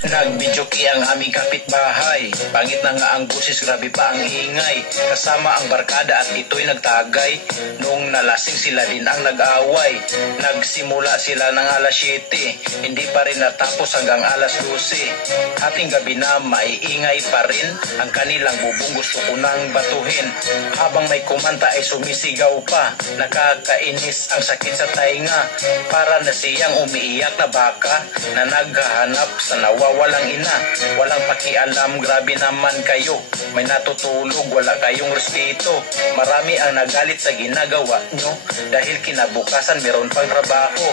Nagbidyoki ang aming kapitbahay. Pangit na nga ang busis, grabe pa ang ingay. Kasama ang barkada at ito'y nagtagay. Nung nalasing sila din ang nag-away. Nagsimula sila ng alas 7, hindi pa rin natapos hanggang alas 12. Hating gabi na maiingay pa rin. Ang kanilang bubong gusto ko nang batuhin. Habang may kumanta ay sumisigaw pa. Nakakainis ang sakit sa tainga. Para na siyang umiiyak na baka na naghahanap sa nawawalang ina. Walang pakialam, grabe naman kayo. May natutulog, wala kayong respeto. Marami ang nagalit sa ginagawa nyo dahil kinabukasan meron pang trabaho.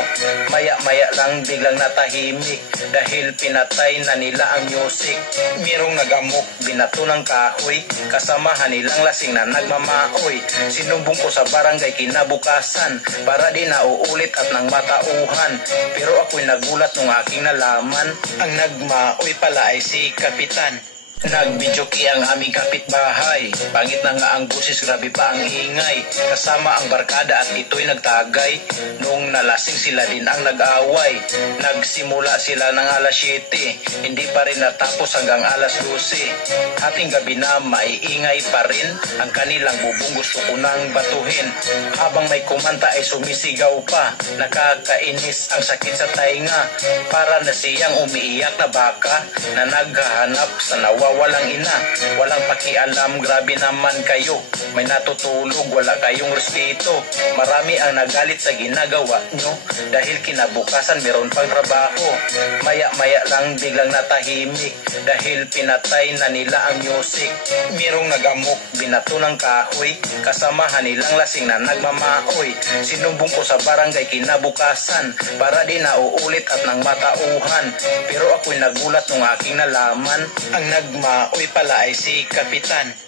Maya-maya lang biglang natahimik dahil pinatay na nila ang music. Merong nagamok, binato ng kahoy, kasamahan nilang lasing na nagmamaoy. Sinumbong ko sa barangay kinabukasan para di na uulit at nang matauhan. Pero ako'y nagulat nung aking nalaman ang nagmaoy pala ay si Kapitan. Nagbidyoki ang aming kapitbahay. Pangit na nga ang busis, grabe pa ang ingay. Kasama ang barkada at ito'y nagtagay. Nung nalasing sila din ang nag-away. Nagsimula sila ng alas 7, hindi pa rin natapos hanggang alas 12. Hating gabi na maiingay pa rin. Ang kanilang bubong gusto ko nang batuhin. Habang may kumanta ay sumisigaw pa. Nakakainis ang sakit sa tainga. Para na siyang umiiyak na baka na naghahanap sa nawawalang ina. Walang pakialam, grabe naman kayo. May natutulog, wala kayong respeto. Marami ang nagalit sa ginagawa nyo dahil kinabukasan meron pang trabaho. Maya-maya lang biglang natahimik dahil pinatay na nila ang music. Merong nagamok, binato ng kahoy, kasamahan nilang lasing na nagmamaoy. Sinumbong ko sa barangay kinabukasan para di na uulit at nang matauhan. Pero ako'y nagulat nung aking nalaman ang nagmaoy pala ay si Kapitan.